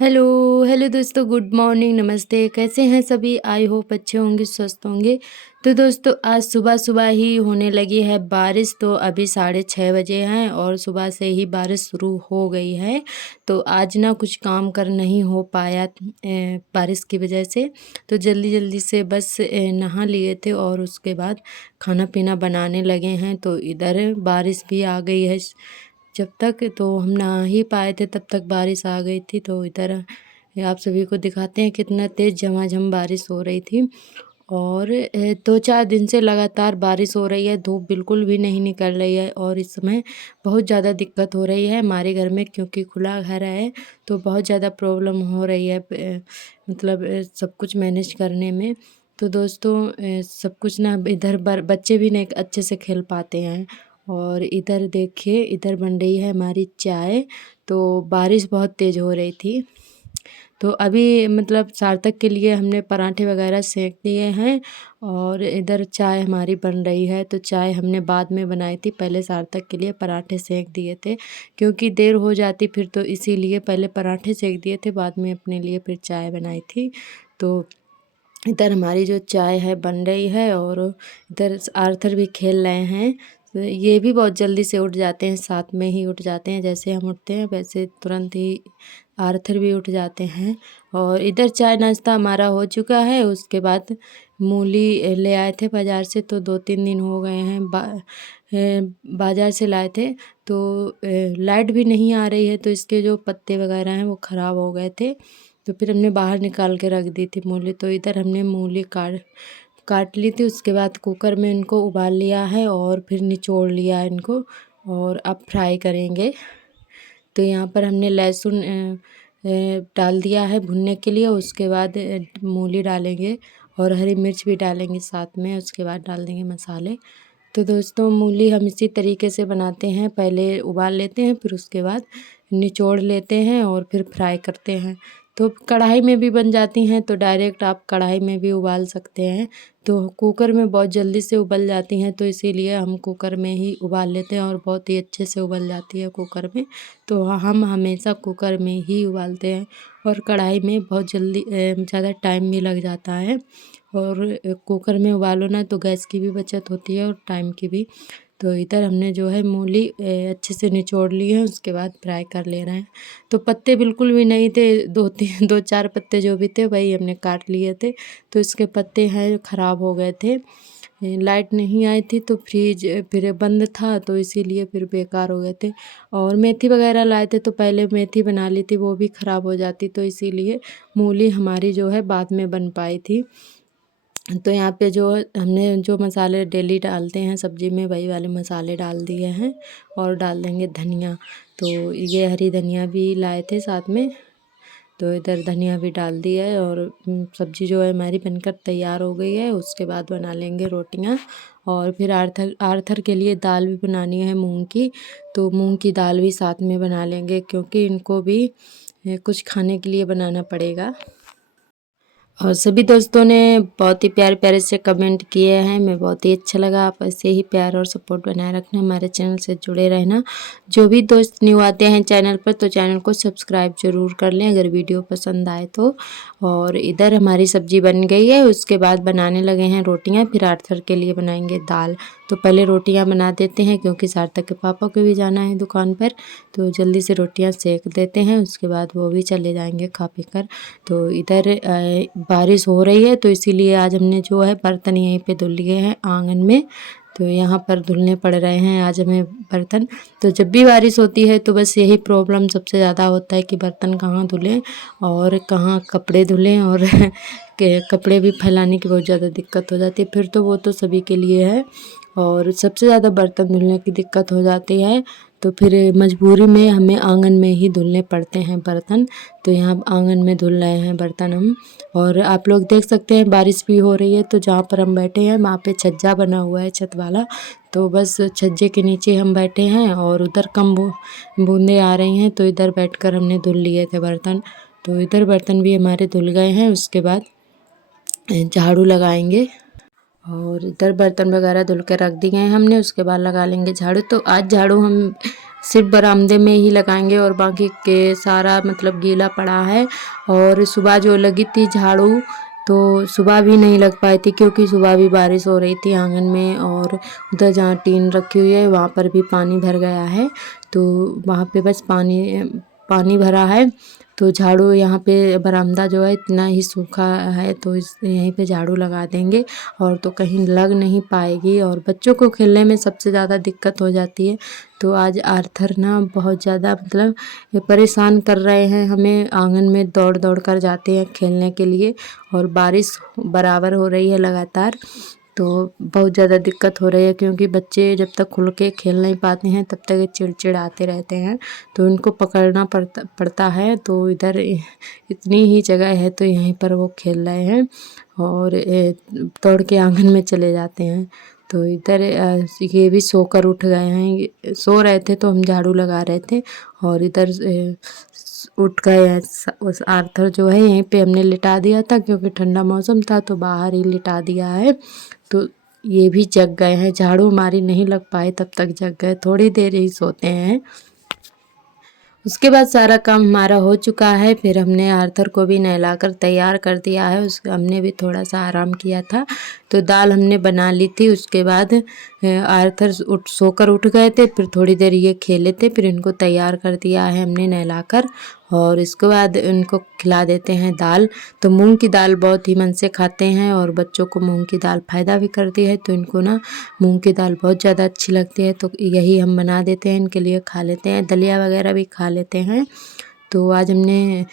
Hello hello दोस्तों, good morning, नमस्ते। कैसे हैं सभी? आई होप अच्छे होंगे, स्वस्थ होंगे। तो दोस्तों, आज सुबह सुबह ही होने लगी है बारिश। तो अभी 6:30 बजे हैं और सुबह से ही बारिश शुरू हो गई है। तो आज ना कुछ काम कर नहीं हो पाया बारिश की वजह से। तो जल्दी जल्दी से बस नहा लिए थे और उसके बाद खाना पीना बनाने लगे हैं। तो इधर बारिश भी आ गई है। जब तक तो हम नहा ही पाए थे तब तक बारिश आ गई थी। तो इधर आप सभी को दिखाते हैं कितना तेज़ झमाझम बारिश हो रही थी। और 2-4 दिन से लगातार बारिश हो रही है, धूप बिल्कुल भी नहीं निकल रही है। और इस समय बहुत ज़्यादा दिक्कत हो रही है हमारे घर में, क्योंकि खुला घर है तो बहुत ज़्यादा प्रॉब्लम हो रही है मतलब सब कुछ मैनेज करने में। तो दोस्तों, सब कुछ ना इधर बच्चे भी नहीं अच्छे से खेल पाते हैं। और इधर देखिए, इधर बन रही है हमारी चाय। तो बारिश बहुत तेज़ हो रही थी। तो अभी मतलब सार्थक के लिए हमने पराठे वगैरह सेंक दिए हैं और इधर चाय हमारी बन रही है। तो चाय हमने बाद में बनाई थी, पहले सार्थक के लिए पराठे सेंक दिए थे, क्योंकि देर हो जाती फिर। तो इसीलिए पहले पराठे सेंक दिए थे, बाद में अपने लिए फिर चाय बनाई थी। तो इधर हमारी जो चाय है बन रही है और इधर आर्थर भी खेल रहे हैं। तो ये भी बहुत जल्दी से उठ जाते हैं, साथ में ही उठ जाते हैं। जैसे हम उठते हैं वैसे तुरंत ही आर्थर भी उठ जाते हैं। और इधर चाय नाश्ता हमारा हो चुका है। उसके बाद मूली ले आए थे बाज़ार से, तो 2-3 दिन हो गए हैं बाज़ार से लाए थे। तो लाइट भी नहीं आ रही है, तो इसके जो पत्ते वगैरह हैं वो ख़राब हो गए थे। तो फिर हमने बाहर निकाल के रख दी थी मूली। तो इधर हमने मूली काट ली थी। उसके बाद कुकर में इनको उबाल लिया है और फिर निचोड़ लिया इनको, और अब फ्राई करेंगे। तो यहाँ पर हमने लहसुन डाल दिया है भुनने के लिए। उसके बाद मूली डालेंगे और हरी मिर्च भी डालेंगे साथ में। उसके बाद डाल देंगे मसाले। तो दोस्तों, मूली हम इसी तरीके से बनाते हैं, पहले उबाल लेते हैं, फिर उसके बाद निचोड़ लेते हैं और फिर फ्राई करते हैं। तो कढ़ाई में भी बन जाती हैं, तो डायरेक्ट आप कढ़ाई में भी उबाल सकते हैं। तो कुकर में बहुत जल्दी से उबल जाती हैं, तो इसीलिए हम कुकर में ही उबाल लेते हैं और बहुत ही अच्छे से उबल जाती है कुकर में। तो हम हमेशा कुकर में ही उबालते हैं। और कढ़ाई में बहुत जल्दी ज़्यादा टाइम भी लग जाता है। और कुकर में उबालो ना तो गैस की भी बचत होती है और टाइम की भी। तो इधर हमने जो है मूली अच्छे से निचोड़ ली है, उसके बाद फ्राई कर ले रहे हैं। तो पत्ते बिल्कुल भी नहीं थे, 2-4 पत्ते जो भी थे वही हमने काट लिए थे। तो इसके पत्ते हैं ख़राब हो गए थे। लाइट नहीं आई थी तो फ्रिज फिर बंद था, तो इसीलिए फिर बेकार हो गए थे। और मेथी वगैरह लाए थे, तो पहले मेथी बना ली थी, वो भी ख़राब हो जाती। तो इसीलिए मूली हमारी जो है बाद में बन पाई थी। तो यहाँ पे जो हमने जो मसाले डेली डालते हैं सब्ज़ी में, वही वाले मसाले डाल दिए हैं। और डाल देंगे धनिया। तो ये हरी धनिया भी लाए थे साथ में, तो इधर धनिया भी डाल दिया है। और सब्ज़ी जो है हमारी बनकर तैयार हो गई है। उसके बाद बना लेंगे रोटियां। और फिर आर्थर के लिए दाल भी बनानी है मूंग की। तो मूंग की दाल भी साथ में बना लेंगे, क्योंकि इनको भी कुछ खाने के लिए बनाना पड़ेगा। और सभी दोस्तों ने बहुत ही प्यारे प्यारे से कमेंट किए हैं, मैं बहुत ही अच्छा लगा। आप ऐसे ही प्यार और सपोर्ट बनाए रखना, हमारे चैनल से जुड़े रहना। जो भी दोस्त न्यू आते हैं चैनल पर, तो चैनल को सब्सक्राइब जरूर कर लें अगर वीडियो पसंद आए तो। और इधर हमारी सब्जी बन गई है, उसके बाद बनाने लगे हैं रोटियां। फिर आर्थर के लिए बनाएंगे दाल। तो पहले रोटियां बना देते हैं, क्योंकि सार्थक के पापा को भी जाना है दुकान पर। तो जल्दी से रोटियां सेक देते हैं, उसके बाद वो भी चले जाएंगे खा पी कर। तो इधर बारिश हो रही है, तो इसीलिए आज हमने जो है बर्तन यहीं पे धुल लिए हैं आंगन में। तो यहाँ पर धुलने पड़ रहे हैं आज हमें बर्तन। तो जब भी बारिश होती है तो बस यही प्रॉब्लम सबसे ज़्यादा होता है कि बर्तन कहाँ धुलें और कहाँ कपड़े धुलें। और कपड़े भी फैलाने की बहुत ज़्यादा दिक्कत हो जाती है। फिर तो वो तो सभी के लिए है, और सबसे ज़्यादा बर्तन धुलने की दिक्कत हो जाती है। तो फिर मजबूरी में हमें आंगन में ही धुलने पड़ते हैं बर्तन। तो यहाँ आंगन में धुल रहे हैं बर्तन हम। और आप लोग देख सकते हैं बारिश भी हो रही है। तो जहाँ पर हम बैठे हैं वहाँ पे छज्जा बना हुआ है छत वाला, तो बस छज्जे के नीचे हम बैठे हैं और उधर कम बूंदे आ रही हैं, तो इधर बैठकर हमने धुल लिए थे बर्तन। तो इधर बर्तन भी हमारे धुल गए हैं। उसके बाद झाड़ू लगाएंगे और इधर बर्तन वगैरह धुल के रख दिए हैं हमने। उसके बाद लगा लेंगे झाड़ू। तो आज झाड़ू हम सिर्फ बरामदे में ही लगाएंगे और बाकी के सारा मतलब गीला पड़ा है। और सुबह जो लगी थी झाड़ू तो सुबह भी नहीं लग पाई थी, क्योंकि सुबह भी बारिश हो रही थी आंगन में। और उधर जहाँ टीन रखी हुई है वहाँ पर भी पानी भर गया है, तो वहाँ पे बस पानी भरा है। तो झाड़ू यहाँ पे बरामदा जो है इतना ही सूखा है, तो यहीं पे झाड़ू लगा देंगे। और तो कहीं लग नहीं पाएगी। और बच्चों को खेलने में सबसे ज़्यादा दिक्कत हो जाती है। तो आज आर्थर ना बहुत ज़्यादा मतलब परेशान कर रहे हैं हमें। आंगन में दौड़ दौड़ कर जाते हैं खेलने के लिए, और बारिश बराबर हो रही है लगातार, तो बहुत ज़्यादा दिक्कत हो रही है। क्योंकि बच्चे जब तक खुल के खेल नहीं पाते हैं तब तक ये चिड़चिड़ाते रहते हैं, तो इनको पकड़ना पड़ता है। तो इधर इतनी ही जगह है तो यहीं पर वो खेल रहे हैं और दौड़ के आंगन में चले जाते हैं। तो इधर ये भी सोकर उठ गए हैं, सो रहे थे तो हम झाड़ू लगा रहे थे, और इधर उठ गए हैं। उस आर्थर जो है यहीं पे हमने लिटा दिया था, क्योंकि ठंडा मौसम था तो बाहर ही लिटा दिया है। तो ये भी जग गए हैं। झाड़ू हमारी नहीं लग पाए तब तक जग गए, थोड़ी देर ही सोते हैं। उसके बाद सारा काम हमारा हो चुका है। फिर हमने आर्थर को भी नहलाकर तैयार कर दिया है। हमने भी थोड़ा सा आराम किया था। तो दाल हमने बना ली थी। उसके बाद आर्थर सोकर उठ गए थे, फिर थोड़ी देर ये खेले थे, फिर इनको तैयार कर दिया है हमने नहलाकर। और इसके बाद इनको खिला देते हैं दाल। तो मूंग की दाल बहुत ही मन से खाते हैं, और बच्चों को मूंग की दाल फ़ायदा भी करती है, तो इनको ना मूंग की दाल बहुत ज़्यादा अच्छी लगती है। तो यही हम बना देते हैं इनके लिए, खा लेते हैं। दलिया वगैरह भी खा लेते हैं। तो आज हमने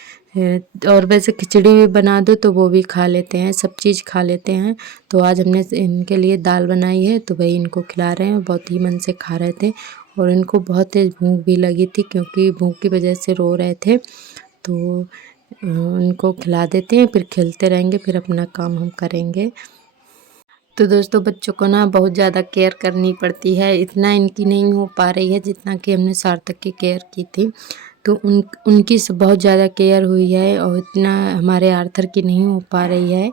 और वैसे खिचड़ी भी बना दो तो वो भी खा लेते हैं, सब चीज़ खा लेते हैं। तो आज हमने इनके लिए दाल बनाई है, तो वही इनको खिला रहे हैं। बहुत ही मन से खा रहे थे, और इनको बहुत तेज़ भूख भी लगी थी, क्योंकि भूख की वजह से रो रहे थे। तो उनको खिला देते हैं, फिर खेलते रहेंगे, फिर अपना काम हम करेंगे। तो दोस्तों बच्चों को ना बहुत ज़्यादा केयर करनी पड़ती है। इतना इनकी नहीं हो पा रही है जितना कि हमने सार्थक की केयर की थी। तो उनकी बहुत ज़्यादा केयर हुई है, और इतना हमारे आर्थर की नहीं हो पा रही है।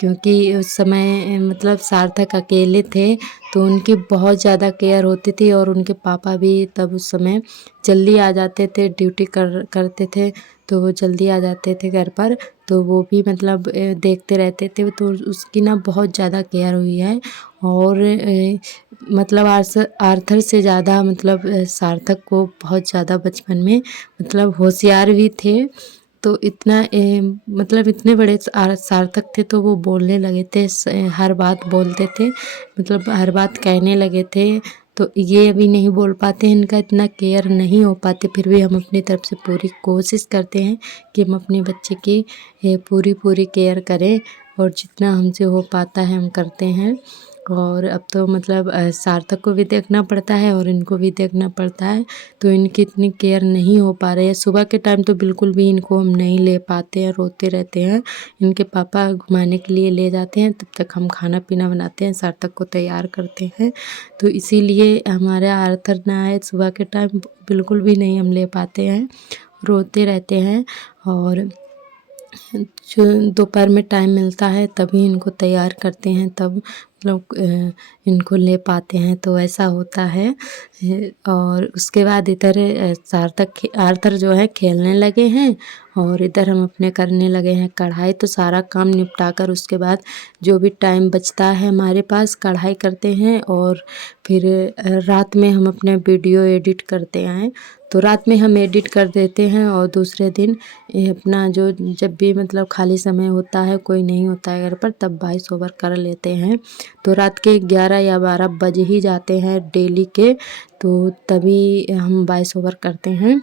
क्योंकि उस समय मतलब सार्थक अकेले थे, तो उनकी बहुत ज़्यादा केयर होती थी। और उनके पापा भी तब उस समय जल्दी आ जाते थे, ड्यूटी करते थे, तो वो जल्दी आ जाते थे घर पर। तो वो भी मतलब देखते रहते थे। तो उसकी ना बहुत ज़्यादा केयर हुई है। और मतलब आर्थर से ज़्यादा मतलब सार्थक को बहुत ज़्यादा बचपन में मतलब होशियार भी थे। तो इतना मतलब इतने बड़े सार्थक थे, तो वो बोलने लगे थे, हर बात बोलते थे, मतलब हर बात कहने लगे थे। तो ये अभी नहीं बोल पाते हैं, इनका इतना केयर नहीं हो पाते। फिर भी हम अपनी तरफ से पूरी कोशिश करते हैं कि हम अपने बच्चे की पूरी केयर करें, और जितना हमसे हो पाता है हम करते हैं। और अब तो मतलब सार्थक को भी देखना पड़ता है और इनको भी देखना पड़ता है, तो इनकी इतनी केयर नहीं हो पा रही है। सुबह के टाइम तो बिल्कुल भी इनको हम नहीं ले पाते हैं, रोते रहते हैं। इनके पापा घुमाने के लिए ले जाते हैं, तब तक हम खाना पीना बनाते हैं, सार्थक को तैयार करते हैं। तो इसीलिए हमारे आर्थर ना आए सुबह के टाइम बिल्कुल भी नहीं हम ले पाते हैं, रोते रहते हैं। और जो दोपहर में टाइम मिलता है तभी इनको तैयार करते हैं, तब लोग इनको ले पाते हैं, तो ऐसा होता है। और उसके बाद इधर आर्थर जो है खेलने लगे हैं, और इधर हम अपने करने लगे हैं कढ़ाई। तो सारा काम निपटा कर उसके बाद जो भी टाइम बचता है हमारे पास, कढ़ाई करते हैं। और फिर रात में हम अपने वीडियो एडिट करते हैं। तो रात में हम एडिट कर देते हैं, और दूसरे दिन अपना जो जब भी मतलब खाली समय होता है, कोई नहीं होता है घर पर, तब वॉइस ओवर कर लेते हैं। तो रात के 11 या 12 बज ही जाते हैं डेली के, तो तभी हम वॉइस ओवर करते हैं।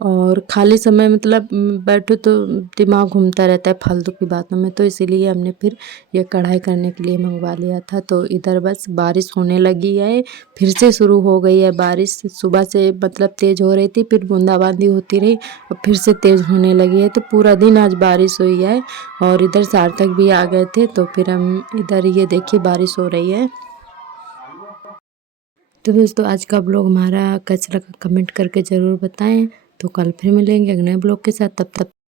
और खाली समय मतलब बैठो तो दिमाग घूमता रहता है फालतू की बातों में, तो इसीलिए हमने फिर ये कढ़ाई करने के लिए मंगवा लिया था। तो इधर बस बारिश होने लगी है, फिर से शुरू हो गई है बारिश। सुबह से मतलब तेज़ हो रही थी, फिर बूंदाबांदी होती रही और फिर से तेज़ होने लगी है। तो पूरा दिन आज बारिश हुई है और इधर सार्थक भी आ गए थे, तो फिर हम इधर ये देखिए बारिश हो रही है। तो दोस्तों आज का ब्लॉग हमारा कैसा लगा कमेंट करके ज़रूर बताएं। तो कल फिर मिलेंगे एक नए ब्लॉग के साथ, तब तक